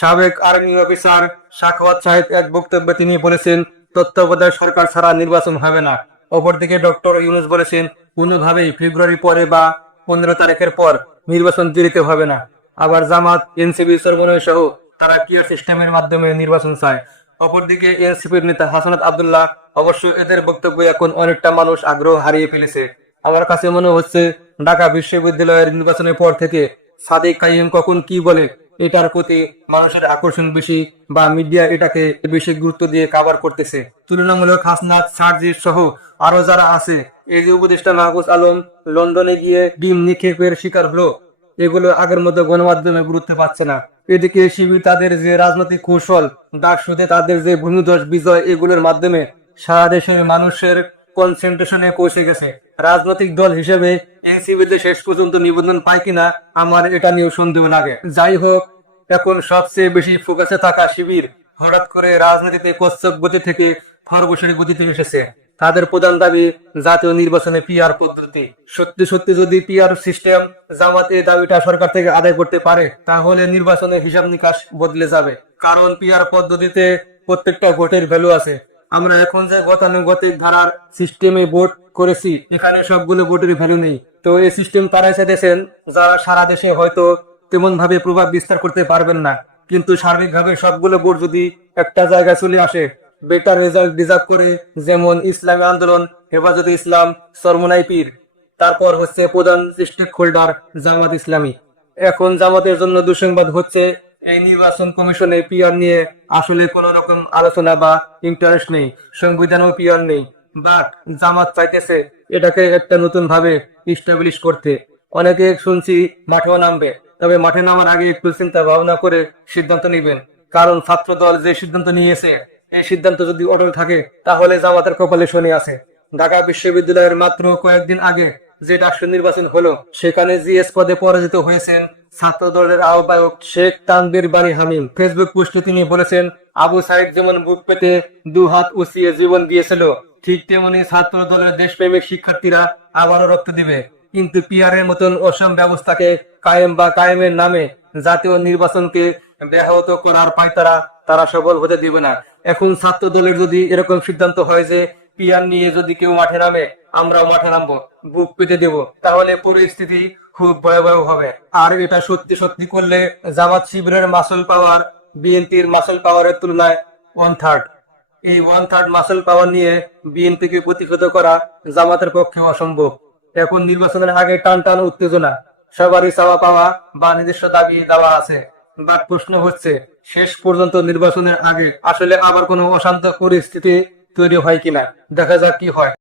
সাবেক army officer Sakhawat সাহেব এক বক্তব্যে তিনি বলেছেন, তত্ত্বাবধায়ক সরকার ছাড়া নির্বাচন হবে না। অপরদিকে ডক্টর ইউনুস বলেছেন, কোনোভাবেই ফেব্রুয়ারি পরে বা পনেরো তারিখের পর নির্বাচন দিতে হবে না। আবার জামাত, এনসিপি, সর্বনয় সহ তারা কিয়ার সিস্টেমের মাধ্যমে নির্বাচন চায়। অপরদিকে এনসিপির নেতা হাসানাত আব্দুল্লাহ অবশ্য এদের বক্তব্য এখন অনেকটা মানুষ আগ্রহ হারিয়ে ফেলেছে। আমার কাছে মনে হচ্ছে, ঢাকা বিশ্ববিদ্যালয়ের নির্বাচনের পর থেকে সাদেক কাইম কখন কি বলে এটার প্রতি মানুষের আকর্ষণ বেশি বা মিডিয়া এটাকে বেশি গুরুত্ব দিয়ে কাভার করতেছে। তুলনামূলক হাসনাত সার্জির সহ আরও যারা আছে, এই যে উপদেষ্টা মাহবুজ আলম লন্ডনে গিয়ে ডিম নিক্ষেপের শিকার হলো, এগুলো আগের মতো গণমাধ্যমে গুরুত্ব পাচ্ছে না। এদিকে শিবির তাদের যে রাজনৈতিক কৌশল, ডাকসুতে তাদের যে ভূমিধ্বস বিজয়, এগুলোর মাধ্যমে সারা দেশের মানুষের কনসেন্ট্রেশনে পৌঁছে গেছে। রাজনৈতিক দল হিসেবে এনসিবিতে শেষ পর্যন্ত নিবন্ধন পায় কিনা, আমার এটা নিয়েও সন্দেহ লাগে। যাই হোক, এখন সবচেয়ে বেশি ফোকাসে থাকা শিবির হঠাৎ করে রাজনীতিতে কচ্ছপ গতি থেকে খরগোশের গতিতে এসেছে। তাদের প্রধান দাবি জাতীয় নির্বাচনে পিআর পদ্ধতি। সত্যি সত্যি যদি পিআর সিস্টেম জামাত দাবিটা সরকার থেকে আদায় করতে পারে, তাহলে নির্বাচনের হিসাব নিকাশ বদলে যাবে। কারণ পিআর পদ্ধতিতে প্রত্যেকটা ভোটের ভ্যালু আছে। আমরা এখন যে গতানুগতিক ধারার সিস্টেমে ভোট করেছি, এখানে সবগুলো ভোটের ভ্যালু নেই। তো এই সিস্টেম তারাই চাইতেছেন যারা সারা দেশে হয়তো তেমন ভাবে প্রভাব বিস্তার করতে পারবেন না, কিন্তু সার্বিকভাবে সবগুলো ভোট যদি একটা জায়গায় চলে আসে বেটার রেজাল্ট ডিজার্ভ করে, যেমন ইসলামী আন্দোলন, হেফাজতে ইসলাম সরমনাই পীর তারপর হচ্ছে প্রধান স্টেক হোল্ডার জামাত ইসলামী। এখন জামাতের জন্য দুঃসংবাদ হচ্ছে, এই নির্বাচন কমিশনে পিআর নিয়ে আসলে কোন রকম আলোচনা বা ইন্টারেস্ট নেই, সংবিধানও পিআর নেই বাট জামাত চাইতেছে এটাকে একটা নতুন ভাবে ইস্টাবলিশ করতে। অনেকে শুনছি মাঠেও নামবে, তবে মাঠে নামার আগে একটু চিন্তা ভাবনা করে সিদ্ধান্ত নেবেন। কারণ ছাত্র দল যে সিদ্ধান্ত নিয়েছে, এই সিদ্ধান্ত যদি অটল থাকে, তাহলে জামাতের কপালে শনি আছে। ঢাকা বিশ্ববিদ্যালয়ের মাত্র কয়েকদিন আগে যে ডাকসু নির্বাচন হলো, সেখানে জিএস পদে পরাজিত হয়েছেন ছাত্র দলের আহ্বায়ক শেখ তানবির বাণী হামিম। ফেসবুক পোস্টে তিনি বলেছেন, আবু সাইদ যেমন বুক পেতে দু হাত উঁচিয়ে জীবন দিয়েছিল ঠিক তেমনি ছাত্র দলের দেশপ্রেমিক শিক্ষার্থীরা আবারও রক্ত দিবে। কিন্তু পিআর এর মতন অসম ব্যবস্থাকে কায়েম বা কায়েমের নামে জাতীয় নির্বাচনকে ব্যাহত করার পায়তারা তারা সফল হতে দিবে না। এখন ছাত্র দলের যদি এরকম সিদ্ধান্ত হয় যে পিয়ার নিয়ে যদি কেউ মাঠে নামে, আমরাও মাঠে নামবো, বুক পেতে দেব, তাহলে পরিস্থিতি খুব ভয়াবহ হবে। আর এটা সত্যি সত্যি করলে জামাত শিবিরের মাসুল পাওয়ার বিএনপির মাসুল পাওয়ারের তুলনায় ওয়ান থার্ড এই ওয়ান থার্ড মাসেল পাওয়ার নিয়ে বিএনপিকে প্রতিহত করা জামাতের পক্ষে অসম্ভব। এখন নির্বাচনের আগে টান টান উত্তেজনা, সবারই চাওয়া পাওয়া বা নিজস্ব দাবি দেওয়া আছে। বাট প্রশ্ন হচ্ছে, শেষ পর্যন্ত নির্বাচনের আগে আসলে আবার কোনো অশান্ত পরিস্থিতি তৈরি হয় কিনা? দেখা যাক কি হয়।